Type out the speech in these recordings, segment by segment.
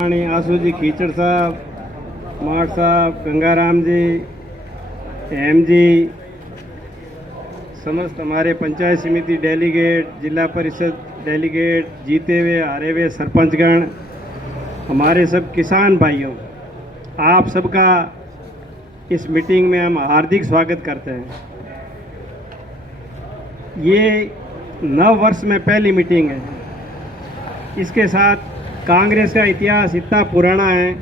आंसू जी, कीचड़ साहब, माठ साहब, गंगाराम जी, हेम जी, समस्त हमारे पंचायत समिति डेलीगेट, जिला परिषद डेलीगेट, जीते हुए हारे हुए सरपंचगण, हमारे सब किसान भाइयों, आप सबका इस मीटिंग में हम हार्दिक स्वागत करते हैं। ये नव वर्ष में पहली मीटिंग है। इसके साथ कांग्रेस का इतिहास इतना पुराना है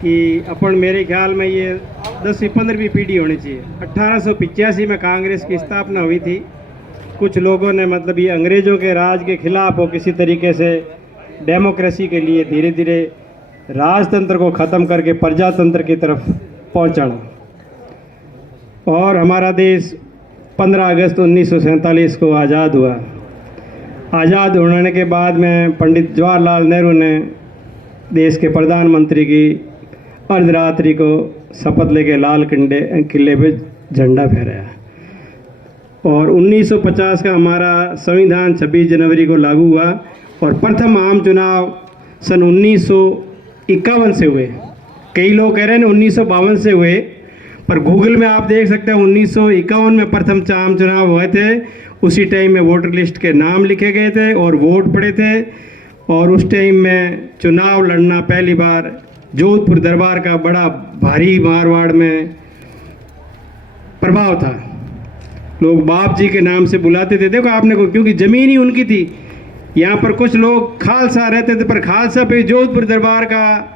कि अपन मेरे ख्याल में ये 10वीं 15वीं पीढ़ी होनी चाहिए। 1885 में कांग्रेस की स्थापना हुई थी। कुछ लोगों ने मतलब ये अंग्रेज़ों के राज के खिलाफ हो किसी तरीके से डेमोक्रेसी के लिए धीरे धीरे राजतंत्र को ख़त्म करके प्रजातंत्र की तरफ पहुंचना। और हमारा देश 15 अगस्त 1947 को आज़ाद हुआ। आज़ाद होने के बाद में पंडित जवाहरलाल नेहरू ने देश के प्रधानमंत्री की अर्धरात्रि को शपथ लेके लाल किले पे झंडा फहराया। और 1950 का हमारा संविधान 26 जनवरी को लागू हुआ और प्रथम आम चुनाव सन 1951 से हुए। कई लोग कह रहे हैं 1952 से हुए, पर गूगल में आप देख सकते हैं 1951 में प्रथम आम चुनाव हुए थे। उसी टाइम में वोटर लिस्ट के नाम लिखे गए थे और वोट पड़े थे। और उस टाइम में चुनाव लड़ना पहली बार जोधपुर दरबार का बड़ा भारी मारवाड़ में प्रभाव था। लोग बाप जी के नाम से बुलाते थे। देखो आपने को, क्योंकि ज़मीन ही उनकी थी। यहाँ पर कुछ लोग खालसा रहते थे, पर खालसा पे जोधपुर दरबार का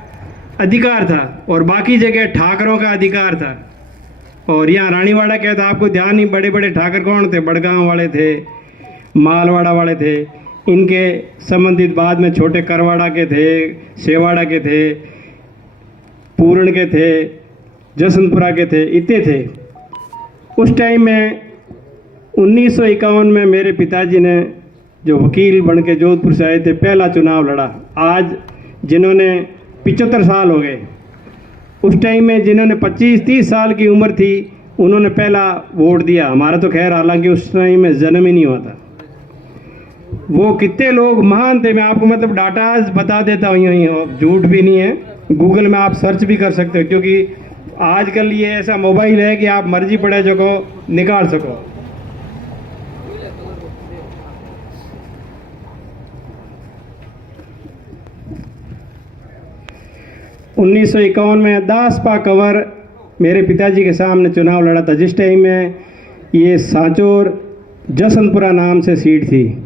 अधिकार था और बाकी जगह ठाकरों का अधिकार था। और यहाँ रानीवाड़ा क्या था, आपको ध्यान ही, बड़े बड़े ठाकर कौन थे? बड़गांव वाले थे, मालवाड़ा वाले थे। इनके संबंधित बाद में छोटे करवाड़ा के थे, सेवाड़ा के थे, पूर्ण के थे, जसनपुरा के थे, इतने थे। उस टाइम में 1951 में मेरे पिताजी ने जो वकील बन के जोधपुर से आए थे, पहला चुनाव लड़ा। आज जिन्होंने 75 साल हो गए, उस टाइम में जिन्होंने 25-30 साल की उम्र थी, उन्होंने पहला वोट दिया। हमारा तो खैर हालांकि उस टाइम में जन्म ही नहीं हुआ था। वो कितने लोग महान थे, मैं आपको मतलब डाटा बता देता हूँ, यहीं झूठ भी नहीं है। गूगल में आप सर्च भी कर सकते हो, क्योंकि आजकल ये ऐसा मोबाइल है कि आप मर्जी पड़े जो को निकाल सको। उन्नीस 1951 में दासपा कंवर मेरे पिताजी के सामने चुनाव लड़ा था, जिस टाइम में ये सांचौर जसनपुरा नाम से सीट थी।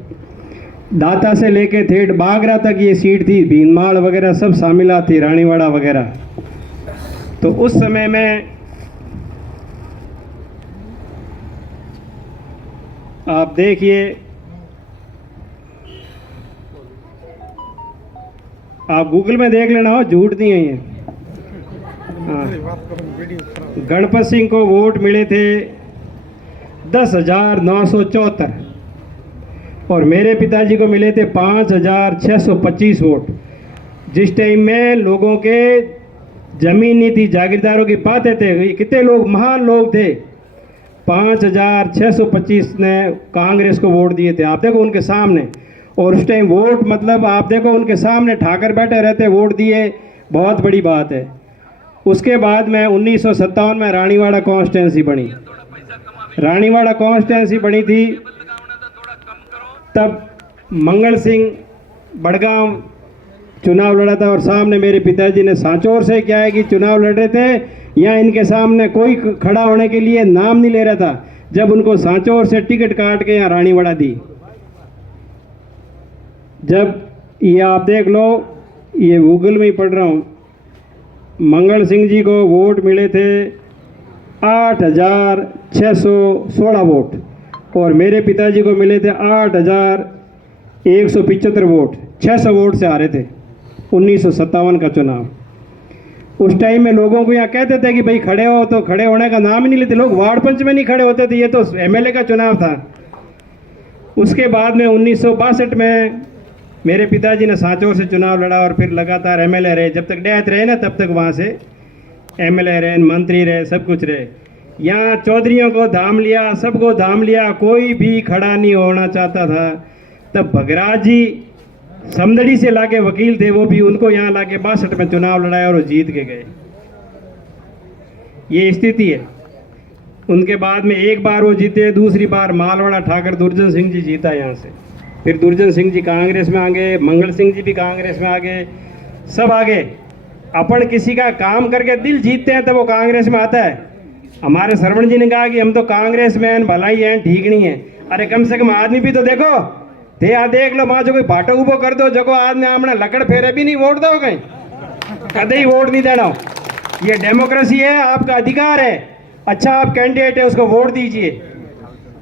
दाता से लेके ठेठ बागरा तक ये सीट थी, भीनमाल वगैरह सब शामिल थी, रानीवाड़ा वगैरह। तो उस समय में आप देखिए, आप गूगल में देख लेना, हो झूठ नहीं है ये। गणपत सिंह को वोट मिले थे 10,974 और मेरे पिताजी को मिले थे 5,625 वोट। जिस टाइम में लोगों के जमीन नहीं थी, जागीरदारों की बातें थे, कितने लोग महान लोग थे। 5,625 ने कांग्रेस को वोट दिए थे, आप देखो उनके सामने। और उस टाइम वोट मतलब आप देखो उनके सामने ठाकर बैठे रहते, वोट दिए, बहुत बड़ी बात है। उसके बाद में 1957 में रानीवाड़ा कॉन्स्टिट्यूंसी बनी। रानीवाड़ा कॉन्स्टिट्यूंसी बनी थी, तब मंगल सिंह बड़गांव चुनाव लड़ा था और सामने मेरे पिताजी ने सांचौर से क्या है कि चुनाव लड़ रहे थे। यहाँ इनके सामने कोई खड़ा होने के लिए नाम नहीं ले रहा था, जब उनको सांचौर से टिकट काट के यहाँ रानीवाड़ा दी। जब ये आप देख लो, ये गूगल में ही पढ़ रहा हूँ, मंगल सिंह जी को वोट मिले थे 8,616 वोट और मेरे पिताजी को मिले थे 8,175 वोट। 600 वोट से हारे थे 1957 का चुनाव। उस टाइम में लोगों को यहाँ कहते थे कि भाई खड़े हो, तो खड़े होने का नाम ही नहीं लेते लोग। वार्ड पंच में नहीं खड़े होते थे, ये तो एमएलए का चुनाव था। उसके बाद में 1962 में मेरे पिताजी ने सांचौर से चुनाव लड़ा और फिर लगातार एमएलए रहे। जब तक डेथ रहे ना, तब तक वहाँ से एमएलए रहे, मंत्री रहे, सब कुछ रहे। यहाँ चौधरियों को धाम लिया, सबको धाम लिया, कोई भी खड़ा नहीं होना चाहता था। तब भगराज जी समदड़ी से लाके वकील थे, वो भी उनको यहाँ लाके 62 में चुनाव लड़ाया और वो जीत के गए। ये स्थिति है। उनके बाद में एक बार वो जीते, दूसरी बार मालवाड़ा ठाकर दुर्जन सिंह जी जीता यहाँ से, फिर दुर्जन सिंह जी कांग्रेस में आ गए, मंगल सिंह जी भी कांग्रेस में आ गए, सब आ गए। अपन किसी का काम करके दिल जीतते हैं तो वो कांग्रेस में आता है। हमारे श्रवण जी ने कहा कि हम तो कांग्रेस में भलाई हैं, ठीक नहीं है। अरे कम से कम आदमी भी तो देखो, ते आ देख लो, माँ जो कोई भाटो उबो कर दो, जगो आदमी आपने लकड़ फेरे भी नहीं वोट दो कहीं, कदे ही वोट नहीं देना। ये डेमोक्रेसी है, आपका अधिकार है। अच्छा आप कैंडिडेट है, उसको वोट दीजिए।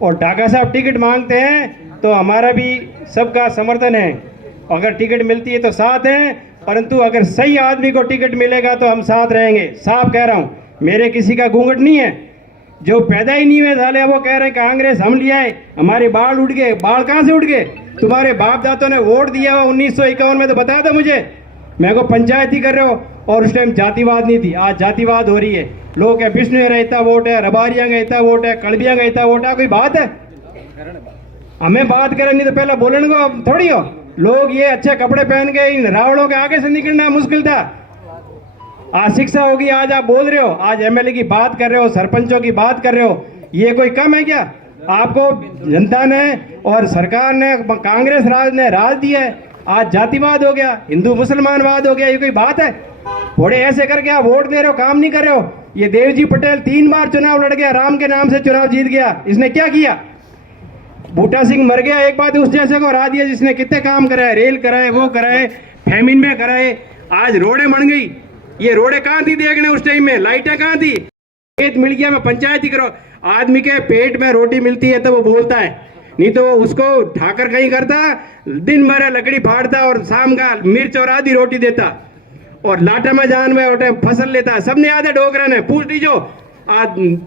और ढाका साहब टिकट मांगते हैं तो हमारा भी सबका समर्थन है, अगर टिकट मिलती है तो साथ हैं, परंतु अगर सही आदमी को टिकट मिलेगा तो हम साथ रहेंगे। साफ कह रहा हूँ, मेरे किसी का घूंघट नहीं है। जो पैदा ही नहीं हुए साले वो कह रहे हैं कांग्रेस हम ले आए, हमारे बाल उठ गए। बाल कहाँ से उठ गए? तुम्हारे बाप दादों ने वोट दिया हो 1951 में, तो बता दो मुझे। मैं को पंचायत ही कर रहे हो, और उस टाइम जातिवाद नहीं थी, आज जातिवाद हो रही है। लोग है विष्णु रहता वोट है, रबारिया का इतना वोट है, कड़बिया का इतना वोट है। कोई बात है? हमें बात करें नहीं तो पहले बोलने को थोड़ी हो। लोग ये अच्छे कपड़े पहन के इन रावड़ों के आगे से निकलना मुश्किल था। आज शिक्षा होगी, आज आप बोल रहे हो, आज एमएलए की बात कर रहे हो, सरपंचों की बात कर रहे हो, ये कोई कम है क्या? आपको जनता ने और सरकार ने, कांग्रेस राज ने राज दिया है, आज जातिवाद हो गया, हिंदू मुसलमानवाद हो गया, ये कोई बात है? थोड़े ऐसे करके आप वोट दे रहे हो, काम नहीं कर रहे हो। ये देवजी पटेल 3 बार चुनाव लड़ गया, राम के नाम से चुनाव जीत गया, इसने क्या किया? बूटा सिंह मर गया, एक बात उस जैसे को हरा दिया जिसने कितने काम कराए, रेल कराए, वो कराए, फेमिन में कराए। आज रोडें बन गई, ये रोडें कहाँ थी देखने उस टाइम में? लाइटें कहाँ थी? खेत मिल गया, मैं पंचायत ही करो। आदमी के पेट में रोटी मिलती है तो वो बोलता है, नहीं तो उसको ठाकर कहीं करता, दिन भर लकड़ी फाड़ता और शाम का मिर्च और आधी रोटी देता, और लाटा में जान में उठे फसल लेता। सबने याद है डोगरा ने, पूछ लीजो। आज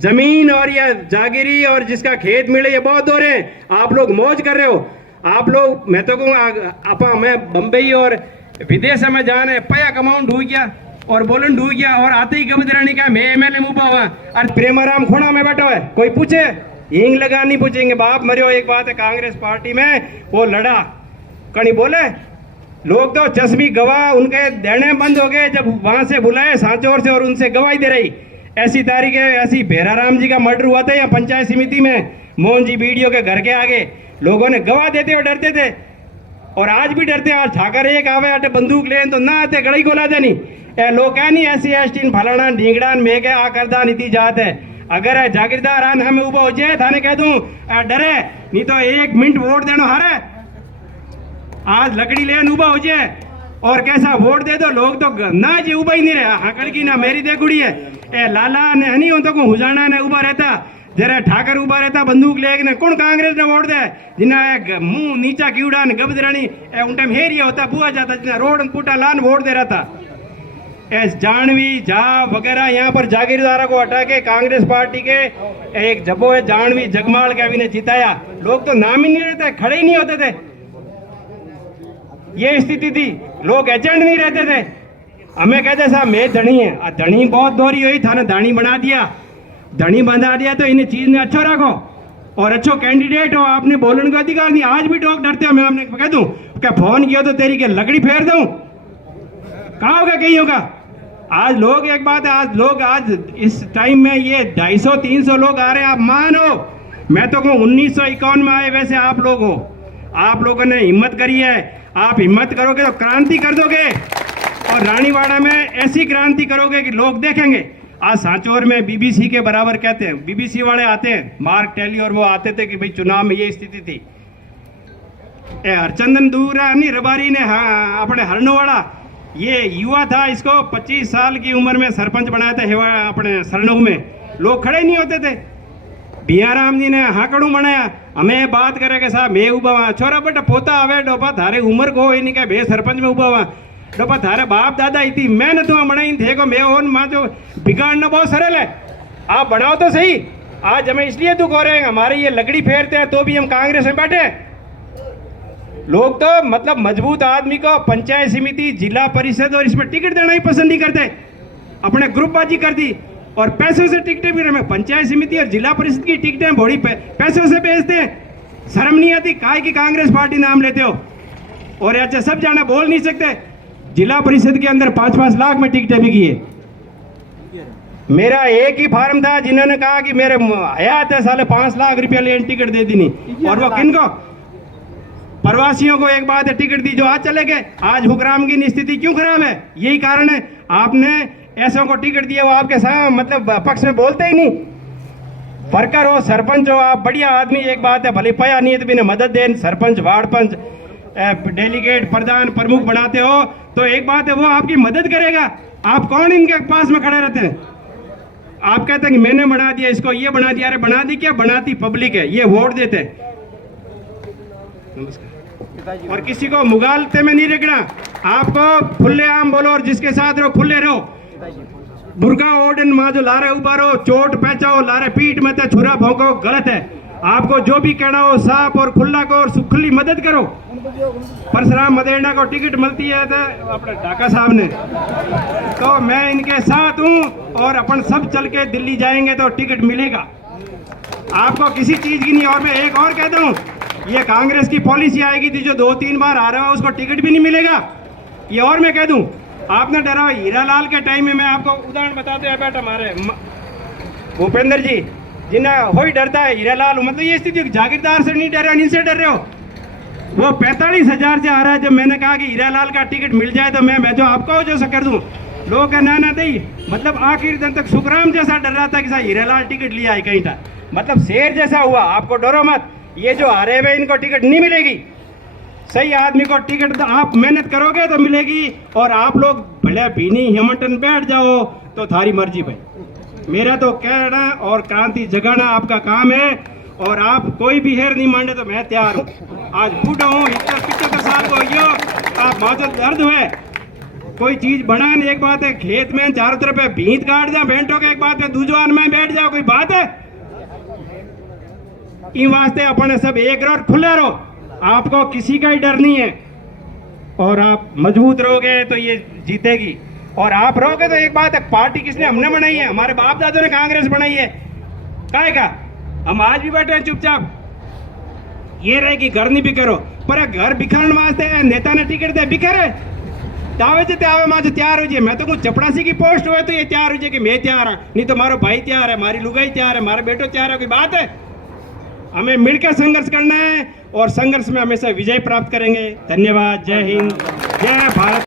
जमीन और या जागीरी और जिसका खेत मिले, ये बहुत दो रहे हैं। आप लोग मौज कर रहे हो। आप लोग, मैं तो कहूँ मैं बम्बई और विदेश में जाने पया कमाउंड ढूंढ गया और बोलन ढूंढ गया, और आते ही गबदरानी का मैं एमएलए मुबा हुआ और प्रेमाराम खोना में बैठा है। कोई पूछे? हिंग लगा नहीं पूछेंगे, बाप मरे हो। एक बात है, कांग्रेस पार्टी में वो लड़ा कहीं बोले, लोग तो चश्मी गवाह उनके देने बंद हो गए जब वहां से बुलाए सांचौर से और उनसे गवाही दे रही। ऐसी तारीख है, ऐसी भेराराम जी का मर्डर हुआ था यहाँ पंचायत समिति में, मोहन जी वीडियो के घर के आगे, लोगों ने गवाह देते और डरते थे, और आज भी डरते हैं। आज ठाकर एक आवे आटे बंदूक ले तो ना आते, गड़ई को ला देनी। लोग कह नहीं ऐसी एसटीन फलाना ढींगड़ान में के आकरदा नीति जात है। अगर जागीरदार आन हमें उबा हो जाए थाने कह दूं डरे, नहीं तो 1 मिनट वोट देना हारे। आज लकड़ी ले उबा हो जाए और कैसा वोट दे दो, लोग तो ना जी उबा ही नहीं रहे। हकड़ की ना मेरी देखुड़ी है, लाला ने नहीं हो तो को हुजाना ने उबा रहता, जरा ठाकर उबा रहता बंदूक ले कौन कांग्रेस ने वोट दे, जिन्हें मुंह नीचा कीड़ा ने गबदरानी उन टाइम हेरिया होता बुआ जाता, जिन्हें रोड पुटा लान वोट दे रहा था। जानवी झा वगैरह यहाँ पर जागीरदारों को हटा के कांग्रेस पार्टी के एक जबो है जानवी जगमाल के अभी ने जिताया। लोग तो नाम ही नहीं रहते, खड़े ही नहीं होते थे। ये स्थिति थी, लोग एजेंट नहीं रहते थे। हमें कहते साहब मैं धनी है, धनी बहुत दोहरी हुई थाने धानी बना दिया, धनी बना दिया तो इन्हें चीज ने अच्छो रखो और अच्छो कैंडिडेट हो, आपने बोलने का अधिकार नहीं। आज भी लोग डरते हो, मैं आपने कह दूं क्या फोन किया तो तेरी के लकड़ी फेर दूं, कहा होगा कहीं होगा। आज लोग, एक बात है, आज लोग आज इस टाइम में ये 250-300 लोग आ रहे हैं, आप मानो। मैं तो कहूँ 1951 में आए वैसे आप लोग हो, आप लोगों ने हिम्मत करी है। आप हिम्मत करोगे तो क्रांति कर दोगे, और रानीवाड़ा में ऐसी क्रांति करोगे कि लोग देखेंगे। आज सांचौर में बीबीसी के बराबर कहते हैं, बीबीसी वाले आते हैं, मार्क टेली और वो आते थे कि भाई चुनाव में ये स्थिति थी। हरचंदन दूरा नहीं रबारी ने, हाँ अपने हरनोवाड़ा, ये युवा था, इसको 25 साल की उम्र में सरपंच बनाया था हेवा अपने सरनऊ में। लोग खड़े नहीं होते थे। बियाराम जी ने हाकड़ू बनाया, हमें बात करे कि साहब मैं उबा हुआ, छोरा बेटा पोता आवे डोपा थारे उम्र को ही नहीं कहे भे सरपंच में उबा हुआ, डोपा थारे बाप दादा इतनी मेहनत हुआ बनाई थे को मैं ओन माँ जो बिगाड़ना बहुत सरल है, आप बढ़ाओ तो सही। आज हमें इसलिए दुख हो रहे हैं, हमारे ये लकड़ी फेरते हैं तो भी हम कांग्रेस में बैठे। लोग तो मतलब मजबूत आदमी को पंचायत समिति, जिला परिषद और इसमें टिकट देना ही पसंद नहीं करते, अपने ग्रुपबाजी कर दी और पैसों से टिकटें भी हमें पंचायत समिति और जिला परिषद की टिकटें बड़ी पैसों से बेचते हैं। शर्म नहीं आती? काहे की कांग्रेस पार्टी नाम लेते हो? और ऐसे सब जाना बोल नहीं सकते। जिला परिषद के अंदर 5-5 लाख में टिकटें बिकी है। मेरा एक ही फार्म था, जिन्होंने कहा कि मेरे हयात है साले 5 लाख रुपया ले टिकट दे दी नहीं। और वो किनको? प्रवासियों को एक बात है टिकट दी जो आज चले गए। आज हुक्राम की स्थिति क्यों खराब है? यही कारण है, आपने ऐसों को टिकट दिया, वो आपके साथ मतलब पक्ष में बोलते ही नहीं। वर्कर हो, सरपंच हो, आप बढ़िया आदमी, एक बात है, भले पया नहीं है तो बिना मदद दें, सरपंच, वार्ड पंच, डेलीगेट, प्रधान, प्रमुख बनाते हो तो एक बात है, वो आपकी मदद करेगा। आप कौन इनके पास में खड़े रहते हैं? आप कहते हैं कि मैंने बना दिया, इसको ये बना दिया। अरे बना दी क्या? बनाती पब्लिक है, ये वोट देते हैं। और किसी को मुगालते में नहीं रखना। आपको खुले आम बोलो और जिसके साथ रहो खुले रहो। बुरका ओडन माँ जो लारे उबारो, चोट पहचाओ, लारे पीठ में तो छुरा भोंको, गलत है। आपको जो भी कहना हो साफ और खुला को और खुली मदद करो। परशुराम मदेरना को टिकट मिलती है तो अपने ढाका साहब ने, तो मैं इनके साथ हूँ और अपन सब चल के दिल्ली जाएंगे तो टिकट मिलेगा। आपको किसी चीज की नहीं। और मैं एक और कहता हूँ, ये कांग्रेस की पॉलिसी आएगी थी जो 2-3 बार आ रहा है उसको टिकट भी नहीं मिलेगा। ये और मैं कह दूं, आपने डरा हुआ हीरालाल के टाइम में, मैं आपको उदाहरण बताते हैं बेटा, हमारे भूपेंद्र जी जिन्हें हो ही डरता है हीरालाल, मतलब ये स्थिति जागीरदार से नहीं डर रहे हो, इनसे डर रहे हो। वो 45,000 से आ रहा है। जब मैंने कहा कि हीरालाल का टिकट मिल जाए तो मैं जो आपको जो कर दूं, लोग ना नहीं, मतलब आखिर दिन तक सुखराम जैसा डर रहा था कि हीरालाल टिकट लिया है कहीं था, मतलब शेर जैसा हुआ। आपको डरो मत, ये जो आ रहे हुए इनको टिकट नहीं मिलेगी। सही आदमी को टिकट तो आप मेहनत करोगे तो मिलेगी। और आप लोग भले भीनी हेमंटन बैठ जाओ तो थारी मर्जी भाई। मेरा तो कहना और क्रांति जगाना आपका काम है। और आप कोई भी हेर नहीं माने तो मैं तैयार हूँ। आज बूढ़ा हूँ, 75 साल को हो, आप माथे दर्द हुए कोई चीज बनाने, एक बात है खेत में चारों तरफ भीत काट जाओ बेंटो के, एक बात है दुजवान में बैठ जाओ, कोई बात है? इन वास्ते अपने सब एक रहो, खुले रहो, आपको किसी का ही डर नहीं है। और आप मजबूत रहोगे तो ये जीतेगी। और आप रहोगे तो एक बात है, पार्टी किसने? हमने बनाई है, हमारे बाप दादों ने कांग्रेस बनाई है। काहे का? हम आज भी बैठे हैं चुपचाप। ये रहे कि घर नहीं बिखरो, पर घर बिखरने वास्ते नेता ने टिकट दे बिखरे तावे जे त्यावे मां तैयार हो जाए। मैं तो कुछ चपड़ासी की पोस्ट हुए तो ये तैयार हो जाए कि मैं तैयार हूं, नहीं तो मारो भाई तैयार है, हमारी लुगाई तैयार है, हमारा बेटो तैयार है, कोई बात है? हमें मिलकर संघर्ष करना है और संघर्ष में हमेशा विजय प्राप्त करेंगे। धन्यवाद। जय हिंद, जय भारत।